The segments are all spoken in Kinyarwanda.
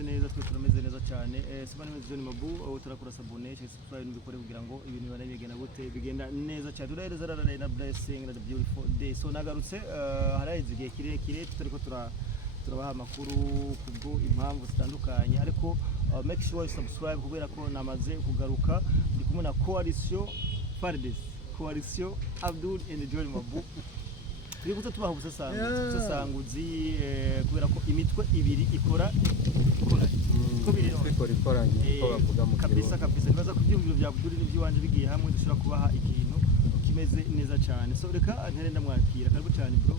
mumeze neza twe turameze neza cyane Sibani meze John Mabu aho turakora sabone subscribe n'ubikore kugira ngo ibintu bibane bigenda gute bigenda neza cyane turaheza na blessing na the beautiful day so nagarutse harayize igihe kirekire turiko turabaha amakuru kubwo impamvu zitandukanye ariko make sure you subscribe kubera ko namaze kugaruka ndi kumwe na coalition Fardes coalition Abdul and John Mabu Twiguze tubaha ubusasanguzi kubera ko imitwe ibiri ikora ko biri ikoranye ko bavuga mu kabisa nibaza ko byumviro bya Abdul n'iby'iwanje bigiye hamwe dushobora kubaha ikintu kimeze neza cyane so reka ntere ndamwakira karibu cyane bro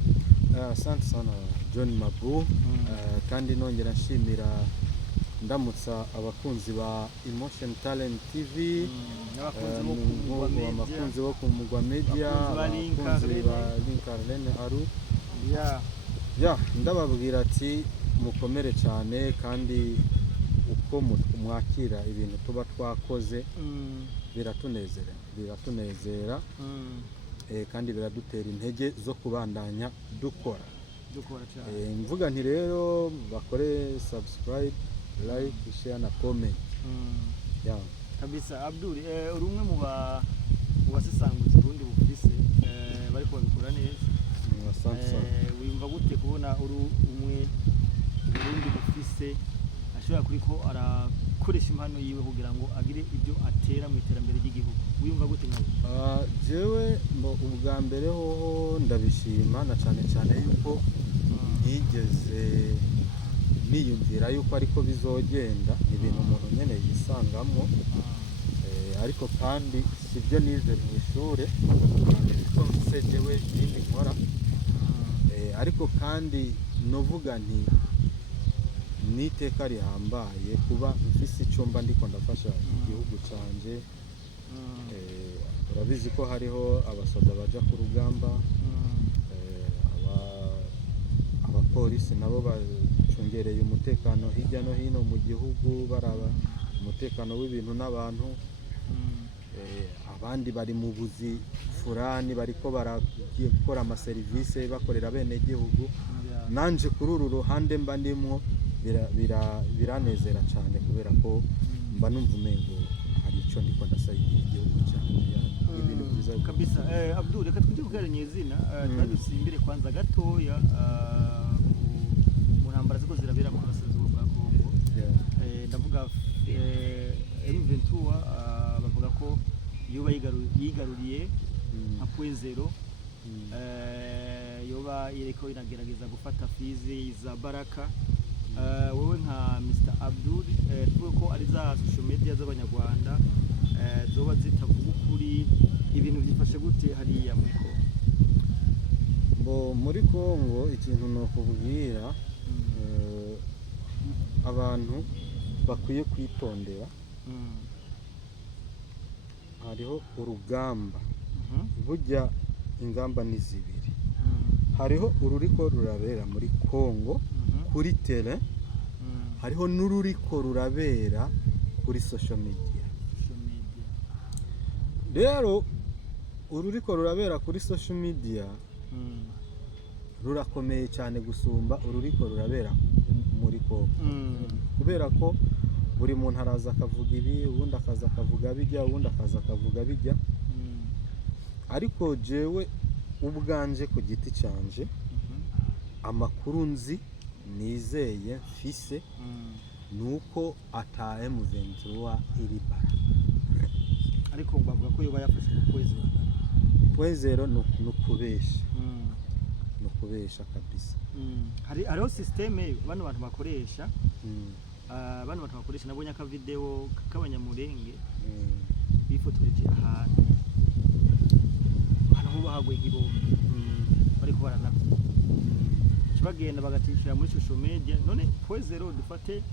asante sana John Mabu kandi nongera nshimira ndamutsa abakunzi ba Emotion Talent TV abakunzi bo ku Mugwa Media abakunzi ba Linkarlene Aru ndababwira ati mukomere cyane kandi uko mwakira ibintu tuba twakoze biratunezera kandi biradutera intege zo kubandanya dukora cyane mvuga nti rero bakore subscribe like share na comment kabisa Abdul urumwe mu basesanguzi Burundi bufise bariko babikora neza wimva gute kubona umwe Burundi bufise ashobora kuriko arakoresha impano yiwe kugira ngo agire ibyo atera mu iterambere ry'igihugu wimva gute nkawe jewe ubwa mbere ho ndabishima na cyane yuko ntigeze niyumvira yuko ariko bizogenda ibintu umuntu nyene yisangamo ariko kandi sibyo nize mu ishure ko msejewe ibindi nkora ariko kandi novuga nti niteka rihambaye kuba mfise icumba ndiko ndafasha igihugu canje urabizi ko hariho abasoda baja ku rugamba abapolisi nabo bacungereye umutekano hirya no hino mu gihugu baraba umutekano w'ibintu n'abantu abandi bari mu buzi furani bariko barakora ama service bakorera bene gihugu nanje kuri uru ruhande mba ndimwo biranezera cyane kubera ko mba numva umengo hari ico ndiko ndasayira igihugu cyane ibintu byiza kabisa Abdul reka twije kugaranya izina twadusimbire kwanza gatoya mu ntambara ziko zirabera mu burasirazuba bwa Kongo ndavuga M23 bavuga ko yoba yigaruriye nka Point0 yoba yereko inagerageza gufata Fizi za Baraka wowe nka Mr Abdul tuvuga ko ari za social media z'abanyarwanda zoba zitavuga ukuri ibintu byifashe gute hariya muri Kongo ikintu no kubwira abantu bakwiye kwitondera hariho urugamba burya ingamba ni zibiri hariho ururiko rurabera muri Kongo kuri tele hariho n'ururiko rurabera kuri social media rero ururiko rurabera kuri social media rurakomeye cyane gusumba ururiko rurabera muri Kongo kubera ko buri muntu araza akavuga ibi ubundi akaza akavuga bijya ubundi akaza akavuga bijya ariko jewe ubwanje ku giti canje amakuru nzi nizeye mfise nuko ata M23 iri bara ariko bavuga ko yoba yafashe ku Point0 nukubesha kabisa hariho systeme bano bantu bakoresha nabonye aka video k'abanyamurenge bifotoreje ahantu ho bahaguye nk'ibombe bariko baranavye kibagenda bagatishira muri social media none Point0 dufate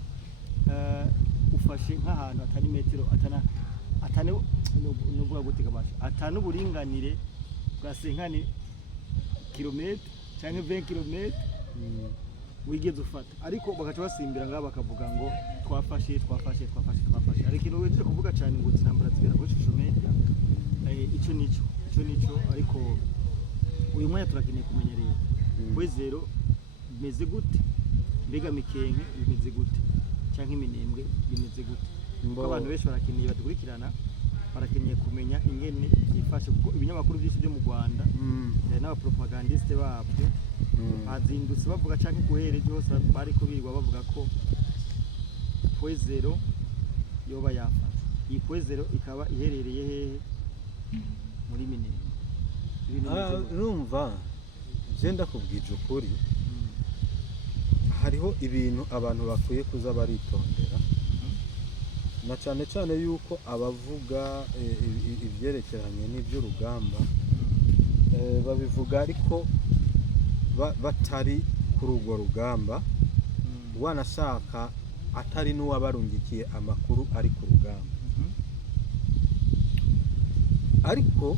ufashe nk'ahantu atari metero atane n'ubwo gutega basha atanu buringanire bwa 50 km cyangwa 20 km wigeze ufata ariko bagaca basimbira ngaho bakavuga ngo twafashe ariko ikintu weje kuvuga cyane ngo zintambara zibera kuri social media ico nico ariko uyu mwanya turakeneye kumenya rero Point0 bimeze gute mbega mikenke bimeze gute canke iminembwe bimeze gute Mbo- kuko abantu benshi barakeneye badukurikirana barakeneye kumenya ingene byifashe kuko ibinyamakuru byinshi byo mu Rwanda n'abapropagandiste babyo bazindutse bavuga canke guhereje hose bariko birirwa bavuga ko Poezero yoba yafata iyi Poezero ikaba iherereye hehe muri Minembwe ibintu bimeze gute? urumva je ndakubwije ukuri hariho ibintu abantu bakwiye kuza baritondera na cyane cyane yuko abavuga ivyerekeranye n'iby'urugamba babivuga ariko batari kuri urwo rugamba wanashaka atari n'uwabarungikiye amakuru ari ku rugamba ariko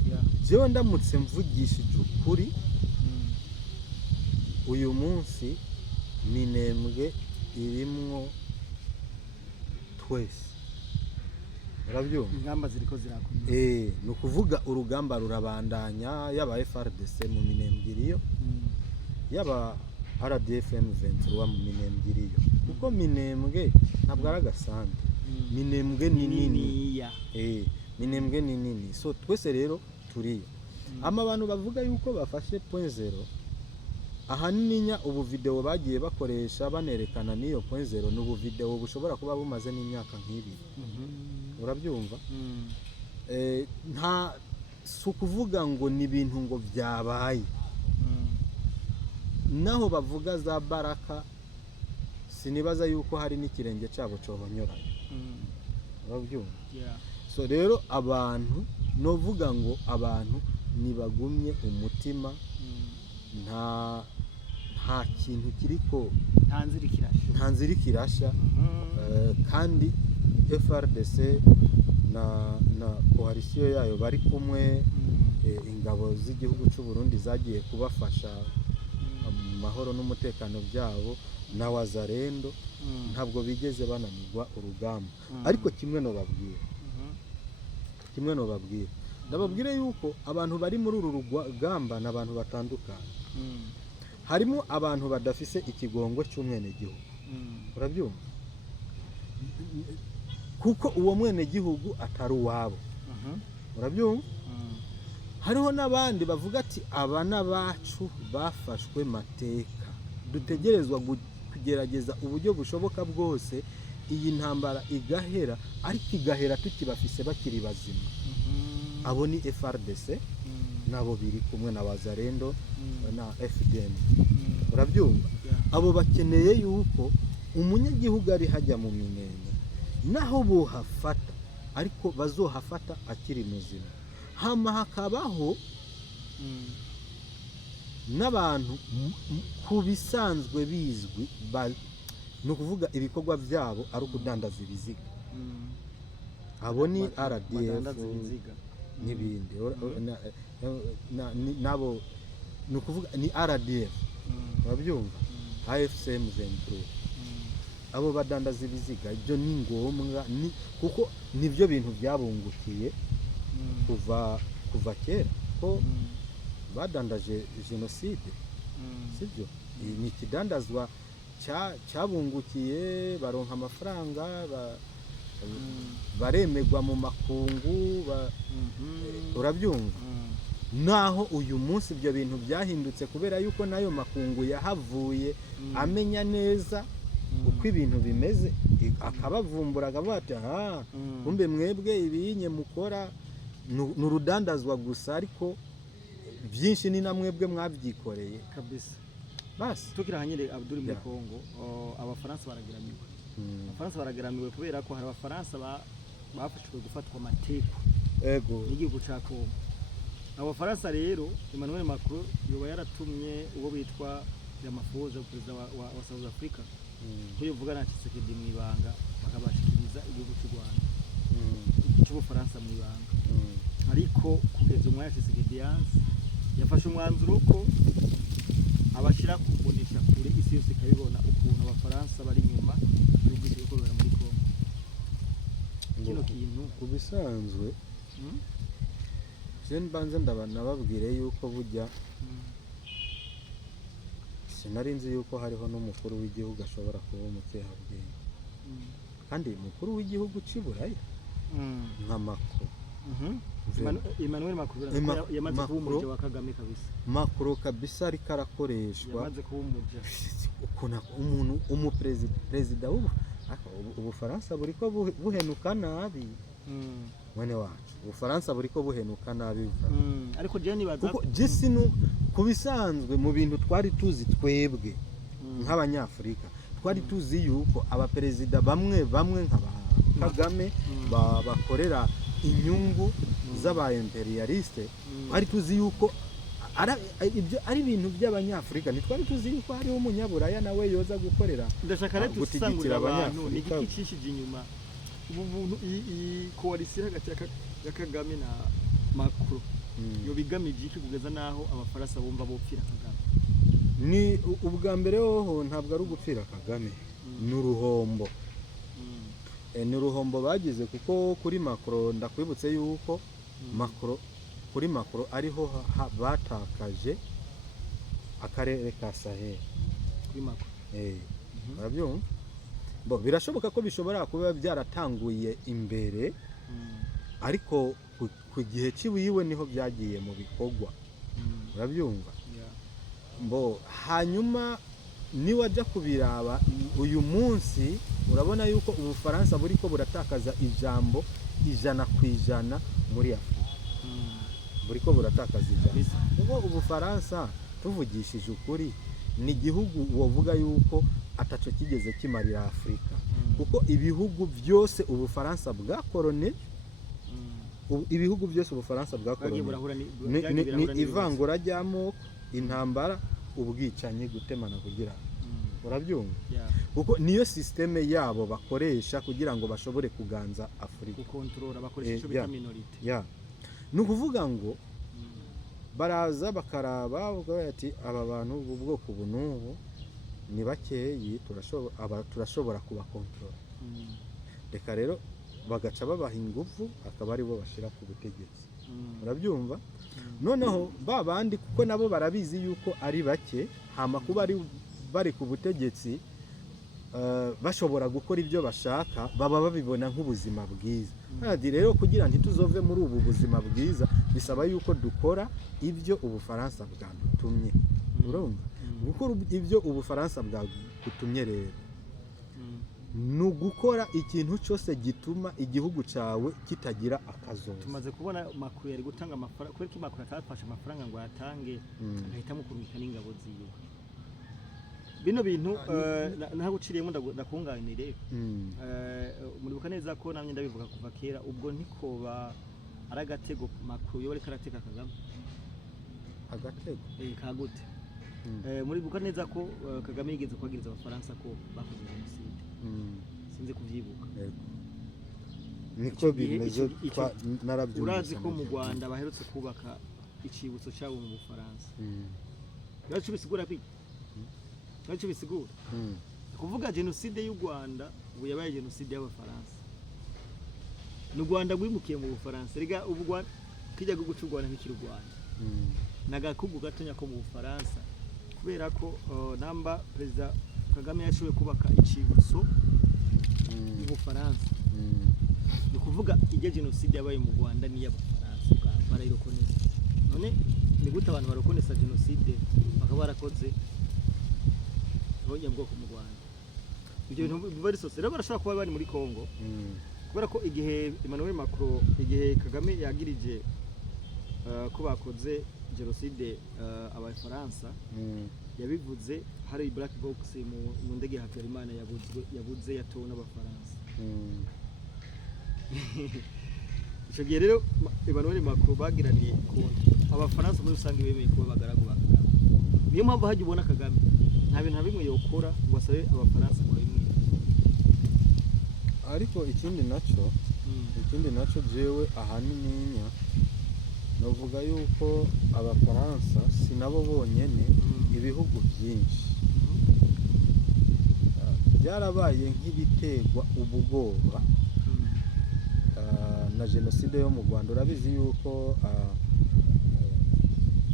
jewe ndamutse mvugishije ukuri uyu munsi Minembwe irimwo twese urabyumva ingamba ziriko zirakomeza ni ukuvuga urugamba rurabandanya yaba FRDC mu Minembwe iriyo yaba RDF M23 mu Minembwe iriyo kuko Minembwe ntabwo ari agasanzwe Minembwe ni nini Minembwe ni nini so twese rero turiyo abantu bavuga yuko bafashe point zero ahanini ubu video bagiye bakoresha banerekana niyo point zero n'ubu video bushobora kuba bumaze n'imyaka nk'ibiri urabyumva nta sukuvuga ngo ni ibintu ngo byabaye naho bavuga za Baraka sinibaza yuko hari n'ikirenge cyabo cohonyoranye urabyumva so rero abantu novuga ngo abantu nibagumye umutima nta kintu kiriko nta nzira kirasha kandi FRDC na coalition yayo bari kumwe ingabo z'igihugu cy'u Burundi zagiye kubafasha mu mahoro n'umutekano byabo na Wazarendo ntabwo bigeze bananirwa urugamba ariko kimwe no babwira ndababwire yuko abantu bari muri uru rugamba n'abantu batandukanye harimo abantu badafise ikigongo cy'umwene gihugu urabyumva kuko uwo mwene gihugu atari uwabo urabyumva hariho n'abandi bavuga ati aba n'abacu bafashwe mateka dutegerezwa kugerageza uburyo bushoboka bwose iyi ntambara igahera ariko igahera tukibafise bakiri bazima abo ni FRDC nabo biri kumwe na Wazarendo na FDM urabyumva abo bakeneye yuko umunyagihugu ari hajya mu Minembwe naho bohafata ariko bazohafata akiri muzima hama hakabaho n'abantu ku bisanzwe bizwi no kuvuga ibikorwa byabo ari ukudandaza ibiziga abo ni RDF n'ibindi nabo no kuvuga ni RDF babyumva AFC M23 abo badandaza ibiziga ibyo ni ngombwa kuko nivyo bintu byabungukiye kuva kera ko badandaje genocide sibyo ni ikidandazwa cyabungukiye baronka amafaranga baremegwa mu makungu urabyumva naho uyu munsi ibyo bintu byahindutse kubera yuko nayo makungu yahavuye amenya neza uko ibintu bimeze akabavumbura akavuga ati kumbe mwebwe ibinye mukora n'urudandazwa gusa ariko byinshi ni na mwebwe mwabyikoreye kabisa basi tukirahanyire Abdul muri Kongo abafaransa barageramiwe kubera ko hari abafaransa bafashwe gufatwa amateka ego n'igihugu ca Kongo abafaransa rero Emmanuel Macron yoba yaratumye uwo bitwa Ramaphosa perezida wa South Africa ko yovugana na Tshisekedi mu ibanga bakabashikiriza igihugu cy'u Rwanda cy'ubufaransa mu ibanga ariko kugeza umwanya Tshisekedi yafashe umwanzuro ko abashira kumbonesha kure isi yose ikabibona ukuntu abafaransa bari nyuma y'ubwiza bikorera muri Kongo kino kintu kubisanzwe banze nababwire yuko bujya sinari nzi yuko hariho n'umukuru w'igihugu ashobora kuba umutehabwenge kandi mukuru w'igihugu cy'Iburaya nka Macron. Emmanuel Macron yamaze kuba umurya wa Kagame kabisa. Macron kabisa ariko arakoreshwa. Yamaze kuba umurya. Ukuna umuntu umuperezida Ubufaransa buriko buhenuka nabi. Mwene wacu Ubufaransa buriko buhenuka nabi. Ariko je nibaza kuko gisinu kubisanzwe mu bintu twari tuzi twebwe nk'abanyafrika twari tuzi yuko abaperezida bamwe nk'aba Kagame bakorera inyungu z'aba imperialiste. Twari tuzi yuko ari ibintu by'abanyafrika, ntitwari tuzi yuko hariho umunyaburaya nawe yoza gukorera. Ndashaka rero dusangurira abantu n'igikicishije inyuma ubu iyi coalition hagati ya Kagame na Macron yo bigamije iki kugeza naho abafaransa bumva bopfira Kagame. Ni ubwa mbere hoho ntabwo ari ugupfira Kagame, ni uruhombo. Ni uruhombo bagize kuko kuri Macron ndakwibutse yuko kuri Macron ariho batakaje akarere ka Sahel kuri Macron. Barabyumva? Bo birashoboka ko bishobora kuba byaratanguye imbere ariko ku gihe cy'iwiwe niho byagiye mu bikorwa. Barabyumva? Bo hanyuma ni wajya kubiraba uyu munsi urabona yuko Ubufaransa buriko buratakaza ijambo 100% muri Afrika. Buriko buratakaza ijambo. Kuko Ubufaransa tuvugishije ukuri ni igihugu wovuga yuko ataco kigeze kimarira Afrika. Kuko ibihugu byose Ubufaransa bwakorone ibihugu byose Ubufaransa bwakorone ni ivangura ry'amoko, intambara, ubwicanyi, gutemana kugira. Urabyumva? Kuko niyo systeme yabo bakoresha kugira ngo bashobore kuganza Afrika. Gukontrola bakoresha ico bita minority. Nukuvuga ngo baraza bakaraba ati aba bantu ubwoko bunubu ni bakeyi turashobora kubakontrola. Reka rero bagaca babaha ingufu akaba ari bo bashira ku butegetsi. Urabyumva? Noneho babandi kuko nabo barabizi yuko ari bake hama kuba ari bari ku butegetsi bashobora gukora ibyo bashaka baba babibona nk'ubuzima bwiza. Kandi rero kugira ngo tuzove muri ubu buzima bwiza bisaba yuko dukora ibyo Ubufaransa bwadutumye. Urumva? Gukora ibyo Ubufaransa bwagutumye rero no gukora ikintu cyose gituma igihugu cyawe kitagira akazoza. Tumaze kubona Macron yari gutanga amafaranga kuri Macron atafashe amafaranga ngo yatange agahitamo kurumika n'ingabo ziwe. Bino bintu nahaguciriyemo ndakunganire muribuka neza ko namye ndabivuga kuva kera ubwo ntikoba aragatego Macron yo ari karateka Kagame agatego kagute muribuka neza ko Kagame yigeze kwagiriza abafaransa ko bakoze jenoside. Sinze kuvyibuka. Niko bimeze narabyumvise. Urazi ko mu Rwanda baherutse kubaka icibutso cyabo mu Bufaransa. Yacu bisigura kwiki? Yacu bisigura. Kuvuga jenoside y'u Rwanda ubu yabaye jenoside y'abafaransa. N'u Rwanda rwimukiye mu Bufaransa. Riga ubu Rwanda kijya guca u Rwanda n'ikiri Rwanda. Nagakugu gatonya ko mu Bufaransa kubera ko namba President Kagame yashoboye kubaka icibutso mu Bufaransa. Ni kuvuga ijya jenoside yabaye mu Rwanda ni y'abafaransa barayirokoneza. None ni gute abantu barokoneza jenoside bakaba barakoze bwoko mu Rwanda? Ibyo bintu bari sose rero barashobora kuba bari muri Kongo. Kubera ko igihe Emmanuel Macron igihe Kagame yagirije ko bakoze jenoside abafaransa yabivuze hari black box mu ndege ya Habyarimana yabuze yatowe n'abafaransa. Icyo gihe rero Emmanuel Macron bagiraniye ko abafaransa muri rusange bemeye kuba bagaragu ba Kagame. Niyo mpamvu haje ubona Kagame nta bintu bimwe yokora ngo asabe abafaransa ngo bimwe. Ariko ikindi naco jewe ahanini novuga yuko abafaransa sinabo bonyene ibihugu byinshi byarabaye nk'ibitegwa ubwoba na jenoside yo mu Rwanda. Urabizi yuko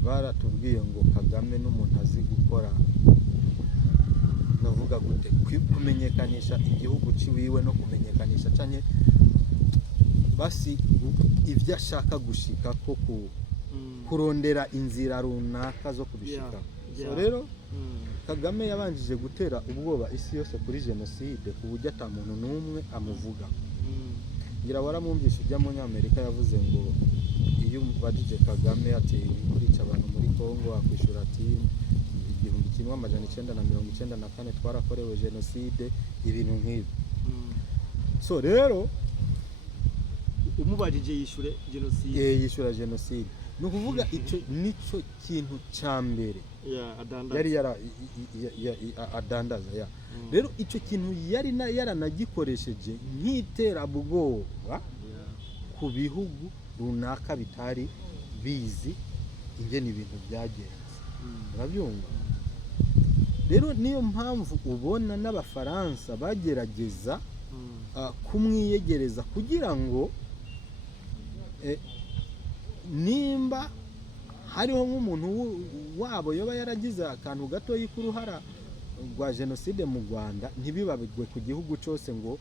baratubwiye ngo Kagame n'umuntu azi gukora bavuga gute kumenyekanisha igihugu ciwiwe no kumenyekanisha canke basi ivyo ashaka gushika ko kurondera inzira runaka zo kubishika. So rero Kagame yabanjije gutera ubwoba isi yose kuri jenoside ku buryo ata muntu n'umwe amuvuga. Ngira waramwumvisha ujya mu Amerika yavuze ngo iyo ubajije Kagame ati kurica abantu muri Kongo akwishura ati 1994 twarakorewe jenoside ibintu nk'ibi. So rero umubajije yishure jenoside yishura jenoside no kuvuga ico nico kintu ca mbere yari adandaza ya rero ico kintu yari yaranagikoresheje nk'iterabwoba ku bihugu runaka bitari bizi ingene ibintu byagenze. Urabyumva rero niyo mpamvu ubona n'abafaransa bagerageza kumwiyegereza kugira ngo nimba hariho nk'umuntu wabo yoba yaragize akantu gato y'ikuruhara rwa jenoside mu Rwanda ntibibabigwe ku gihugu cyose ngo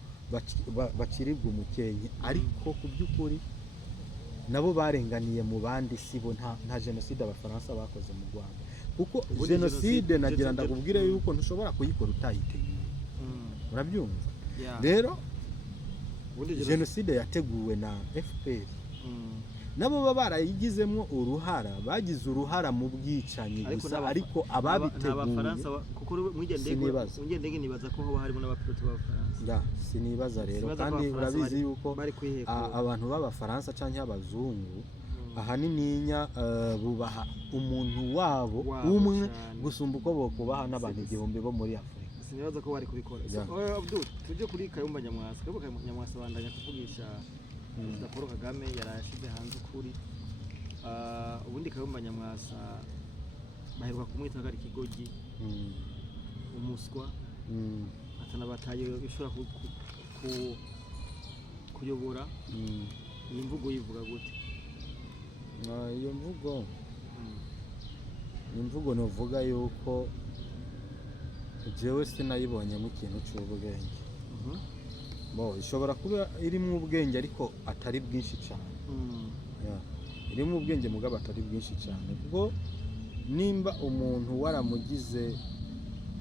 baciribwe umukenke, ariko ku by'ukuri nabo barenganiye mu bandi sibo nta jenoside abafaransa bakoze mu Rwanda, kuko jenoside nagira ndakubwire yuko ntushobora kuyikora utayiteguye. Urabyumva rero jenoside yateguwe na FPR nabo baba barayigizemo uruhara, bagize uruhara mu bwicanyi gusa, ariko ababiteguye mwigende nibaza ko hoba harimo n'abapilote b'abafaransa. Sinibaza rero, kandi urabizi yuko abantu b'abafaransa canke abazungu ahanininya bubaha umuntu wabo umwe gusumba uko bokubaha n'abantu igihumbi bo muri Afrika. Sinibaza ko bari kubikora. Abdul, tuje kuri Kayumba Nyamwasa. Kayumba Nyamwasa bandanya kuvugisha Perezida Paul Kagame yarashize hanze ukuri. Ubundi Kayumba Nyamwasa baheruka kumwita ko ari ikigogi, umuswa, atanabataye ishobora kuyobora. Iyi mvugo yivuga gute? Iyo mvugo novuga yuko jewe sinayibonyemo ikintu cy'ubwenge. Ishobora kuba irimo ubwenge ariko atari bwinshi cyane. Irimo ubwenge mugabo atari bwinshi cyane, kuko nimba umuntu waramugize,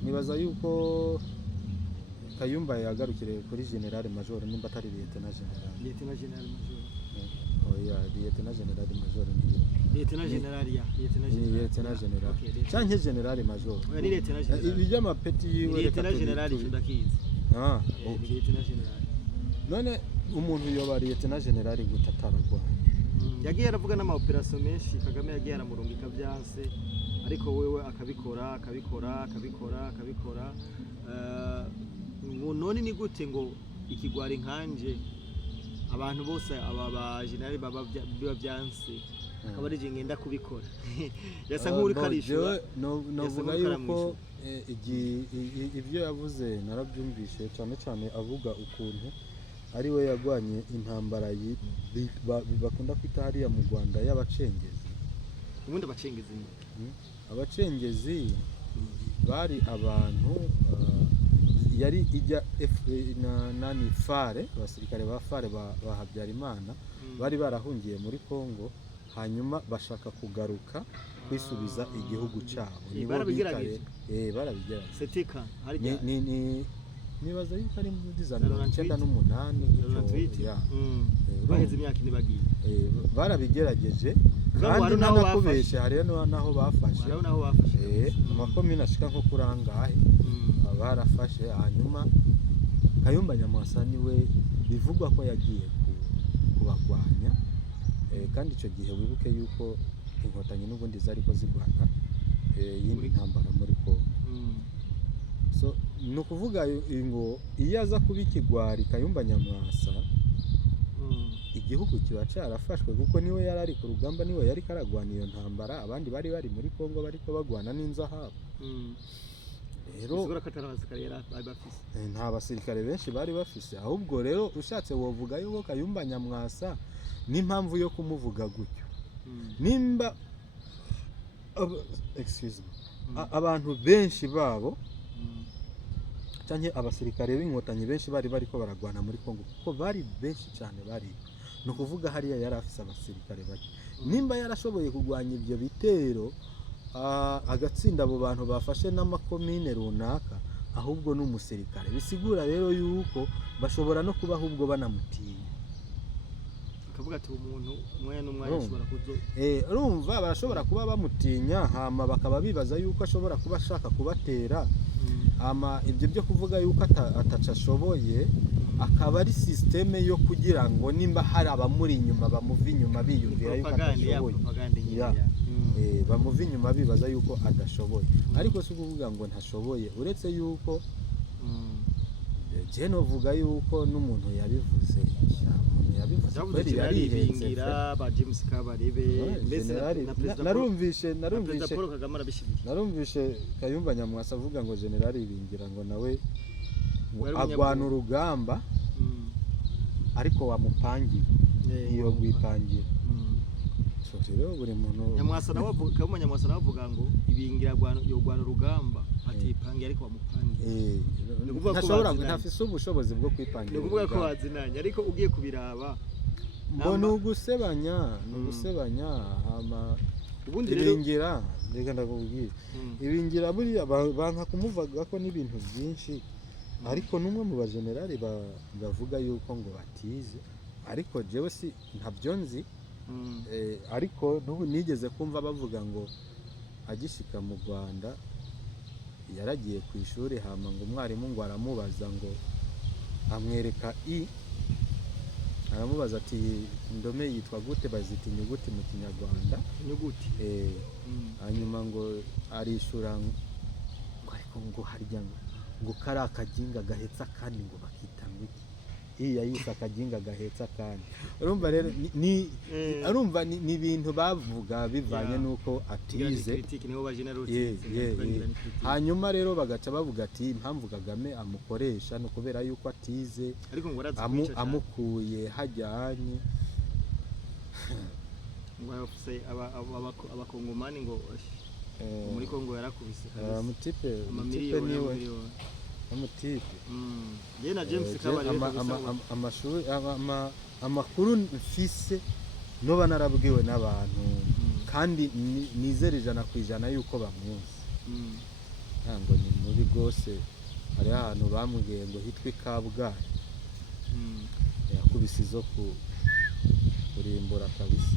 nibaza yuko Kayumba yagarukire kuri General Major nimba atari Lieutenant General. Lieutenant General Major. Lieutenant General Major Lieutenant General ya Lieutenant General canke General Major. Ni Lieutenant General. Ibijya mapeti yiwe Lieutenant General ndakizi. Lieutenant General. None umuntu yoba Lieutenant General gutataragwanye. Yagiye aravuga n'ama operation menshi Kagame yagiye aramurungika byanse, ariko wewe akabikora. None ni gute ngo ikigwari nkanje abantu bose aba ba general baba byanse akaba ari ngenda kubikora? Yasa nk'uri karishura. Novuga yuko ibyo yavuze narabyumvishe cyane cyane avuga ukuntu ari we yagwanye intambara bakunda kwita hariya mu Rwanda y'abacengezi. Ubundi abacengezi abacengezi bari abantu yari ijya nani fare, abasirikare ba fare ba Habyarimana bari barahungiye muri Kongo, hanyuma bashaka kugaruka kwisubiza igihugu cyabo. Barabigerageje. Barabigerageje. Setika hari nibaza yuko ari muri 1998 baheze imyaka nibagiye. Barabigerageje kandi ntanakubeshe hari naho bafashe. Amakomine ashika nko kurangahe barafashe. Hanyuma Kayumba Nyamwasa niwe bivugwa ko yagiye kubagwanya, kandi icyo gihe wibuke yuko inkotanyi n'ubundi zari ko zigwana yindi ntambara muri Kongo. So no kuvuga ngo iyo aza kuba ikigwari Kayumba Nyamwasa igihugu kiba cyarafashwe, kuko niwe yari ari ku rugamba, niwe yari karagwana iyo ntambara, abandi bari muri Kongo bariko bagwana n'inzahabu. Rero nta basirikare benshi bari bafise, ahubwo rero ushatse wovuga yuko Kayumba Nyamwasa n'impamvu yo kumuvuga gutyo. Nimba abantu benshi babo canke abasirikare b'inkotanyi benshi bari bariko baragwana muri Kongo kuko bari benshi cyane bari no kuvuga hariya yari afise abasirikare bake nimba yarashoboye kugwanya ibyo bitero agatsinda abo bantu bafashe n'amakomine runaka ahubwo n'umusirikare bisigura rero yuko bashobora no kuba ahubwo banamutinya akavuga ati umuntu umwanya n'umwanya ashobora kuzo urumva barashobora kuba bamutinya hama bakaba bibaza yuko ashobora kuba ashaka kubatera ama ibyo byo kuvuga yuko ataca ashoboye akaba ari systeme yo kugira ngo nimba hari abamuri inyuma bamuva inyuma biyumvira yuko atashoboye bamuva inyuma bibaza yuko adashoboye ariko si ukuvuga ngo ntashoboye uretse yuko je novuga yuko n'umuntu yabivuze kweri yaribingira ba James Kabarebe mbese narumvishe Kayumba Nyamwasa avuga ngo General Ibingira ngo nawe agwana urugamba ariko wamupangiye iyo gwipangira rero buri muntu Nyamwasa nawe Kayumba Nyamwasa nawe avuga ngo Ibingira yogwana urugamba atipangiye ariko wamupangiye ntafise ubushobozi bwo kwipangira ni ukuvuga ko wazinanye ariko ugiye kubiraba mbona ugusebanya ubundi Ibingira reka ndakubwira Ibingira buriya banka kumuvuga ko n'ibintu byinshi ariko numwe mu bagenerali bavuga yuko ngo batize ariko jewe si ntabyo nzi ariko n'ubu nigeze kumva bavuga ngo agishika mu Rwanda yaragiye ku ishuri hama ngo umwarimu ngo aramubaza ngo amwereka aramubaza ati indome yitwa gute bazita inyuguti mu Kinyarwanda inyuguti hanyuma ngo arishura ngo ariko ngo harya ngo kari akaginga gahetsa kandi ngo bakita ngwiki yayise akaginga gahetsa kandi urumva rero arumva ni ibintu bavuga bivanye nuko atize hanyuma rero bagaca bavuga ati impamvu Kagame amukoresha no kubera yuko atize amukuye hajyanye abakongomani ngo muri Kongo yarakubise mutipe niwe amutipe je na James Kabarebe amashuri amakuru mfise no banarabwiwe n'abantu kandi nizere 100% yuko bamuzi ntango ni muri gose hari ahantu bamubwiye ngo hitwe Kabgayi yakubise izo kurimbura kabisa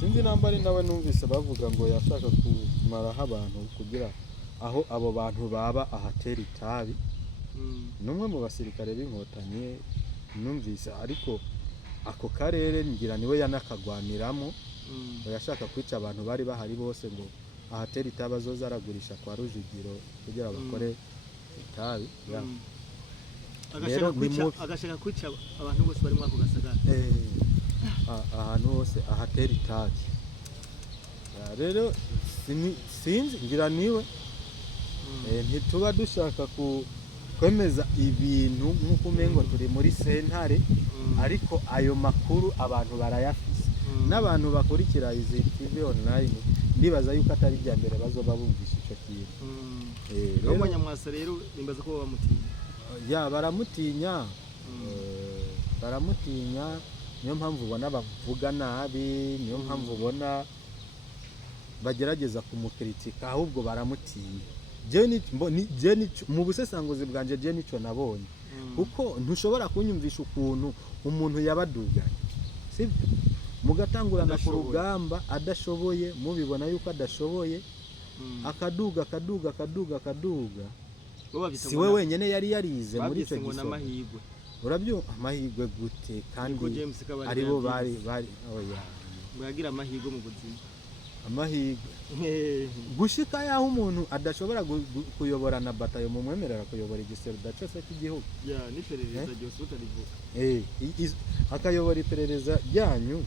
sinzi nambari nawe numvise bavuga ngo yashaka kumaraho abantu kugira aho abo bantu baba ahatera itabi numwe mu basirikare b'inkotanyi numvise ariko ako karere ngira niwe yanakagwaniramo yashaka kwica abantu bari bahari bose ngo ahatera itabi azoza aragurisha kwa Rujugiro kugira bakore itabi agashaka kwica abantu bose bari mwako gasagara ahantu hose ahatera itabi rero sinzi ngira niwe ntituba dushaka kwemeza ibintu nk'uko umengo turi muri sentare ariko ayo makuru abantu barayafise n'abantu bakurikira izi TV online ndibaza yuko atari bya mbere bazoba bumvisha ico kintu rero Nyamwasa rero nimbaza ko bamutinya baramutinya niyo mpamvu ubona bavuga nabi niyo mpamvu ubona bagerageza kumukritika ahubwo baramutinya mu busesanguzi bwanje je nico nabonye kuko ntushobora kunyumvisha ukuntu umuntu yabaduganye sibyo mugatangurana ku rugamba adashoboye mubibona yuko adashoboye akaduga siwe wenyene yari yarize muri ico gisomo urabyo amahirwe gute kandi aribo bari bagira amahirwe mu buzima amahirwe gushika yaho umuntu adashobora kuyobora na batayo mu mwemerera kuyobora igiseruda cyose cy'igihugu n'iperereza ryose utarivuga akayobora iperereza ryanyu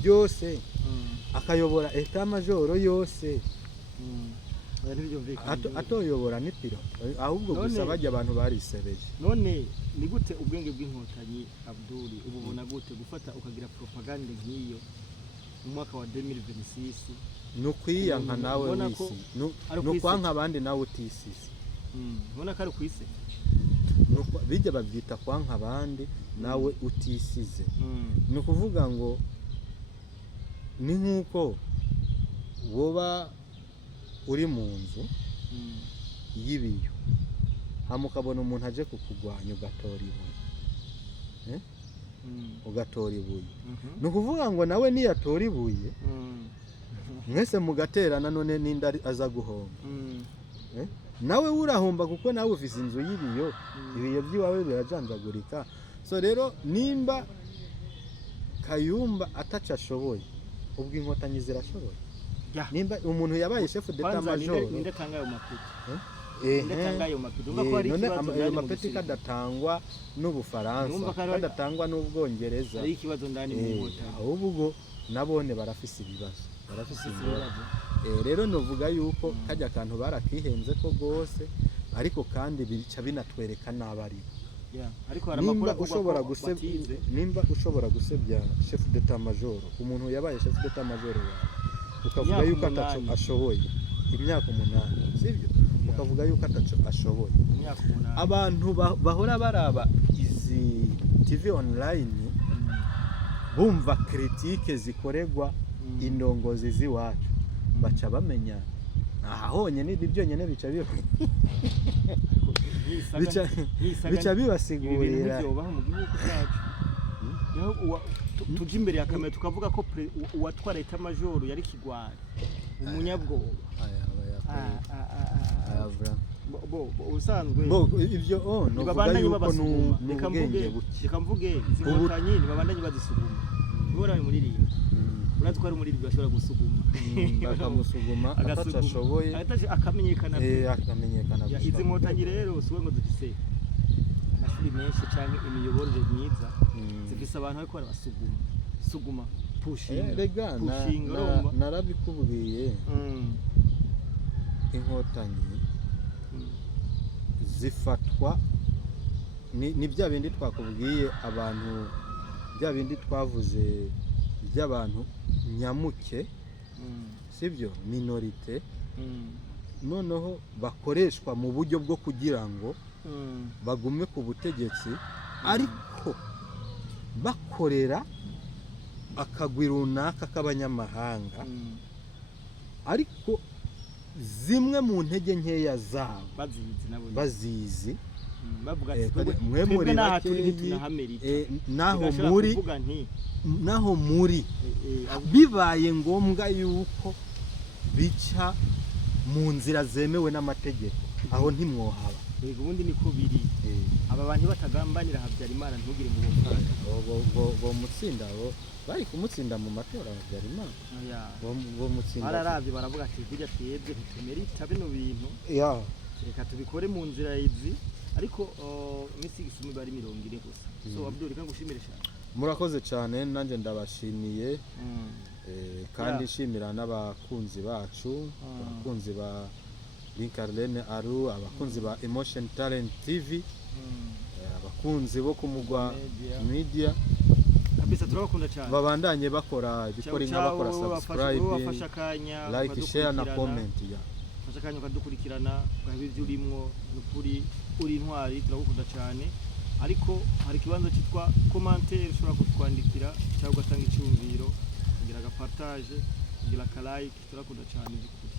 ryose akayobora eta majoro yose atoyobora n'ipiro ahubwo gusa bajya abantu barisebeje none ni gute ubwenge bw'inkotanyi Abdul ububona gute gufata ukagira propaganda nk'iyo mu mwaka wa 2026 nukwiyanka nawe wisi nukwanka abandi nawe utisisi ubona ko ari kwise bijya babyita kwanka abandi nawe utisize ni ukuvuga ngo ni nk'uko woba uri mu nzu y'ibiyo hama ukabona umuntu aje kukugwanya ugatora ibuye ni ukuvuga ngo nawe niyatora ibuye mwese mugaterana none n'inda aza guhomba nawe urahomba kuko nawe ufise inzu y'ibiyo ibiyo by'iwawe birajanjagurika so rero nimba Kayumba ataca ashoboye ubwo inkotanyi zirashoboye nimba umuntu yabaye chef d'état major ninde tanga ayo mapeti none ayo mapeti kadatangwa n'Ubufaransa kadatangwa n'Ubwongereza ari ikibazo ndani mu nkotanyi ahubwo nabone barafise ibibazo rero novuga yuko kajya kantu barakihenze ko gose ariko kandi bica binatwereka nabari ariko haramakuru nimba ushobora gusebya chef d'état major umuntu yabaye chef d'état major ukavuga yuko ataco ashoboye imyaka 8 sivyo ukavuga yuko ataco ashoboye abantu bahora baraba izi TV online bumva critique zikoregwa indongozi ziwacu baca bamenya aha honyene ibyonyene bica bibasigurira tuje imbere ya kamera tukavuga ko uwatwara leta major yari kigwari umunyabwoba ubusanzwe ibyo novuga yuko n'ubwenge reka mvuge izi nkotanyi nibabandanye bazisuguma bora muri riyo urazi ko ari muri riyo bashobora gusuguma bakamusuguma ataca ashoboye akamenyekana izi gusa nkotanyi rero siwe ngo dufise amashuri menshi canke imiyoborere myiza zifise abantu bariko barabasuguma rega narabikubwiye inkotanyi zifatwa ni bya bindi twakubwiye abantu bya bindi twavuze by'abantu nyamuke sibyo minorite noneho bakoreshwa mu buryo bwo kugira ngo bagume ku butegetsi ariko bakorera akagwi runaka k'abanyamahanga ariko zimwe mu ntege nkeya zabo bazizi mwe muri naho muri bibaye ngombwa yuko bica mu nzira zemewe n'amategeko aho ntimwohaba ubundi niko biri aba bantu batagambanira Habyarimana ntugire mu bo mutsinda bari kumutsinda mu matora Habyarimana bo mutsinda bararavye baravuga ati birya twebwe ntitumerita bino bintu reka tubikore mu nzira izi ariko imisi gisumi bari 20 gusa so Abdul reka ngushimire cyane murakoze cyane nanje ndabashimiye kandi shimira n'abakunzi bacu abakunzi ba Linkarlene Aru abakunzi ba Emotion Talent TV abakunzi bo kumugwa media kabisa turabakunda cyane babandanye bakora bikoringa bakora subscribe like share na comment fasha kadukurikirana kwaho ibyo urimwo n'ukuri uri intwari turagukunda cyane ariko hari kibanzo cyitwa commentaire ushobora kutwandikira cyangwa ugatanga icyumviro kugira aga partage kugira ka like turakunda cyane by'ukuri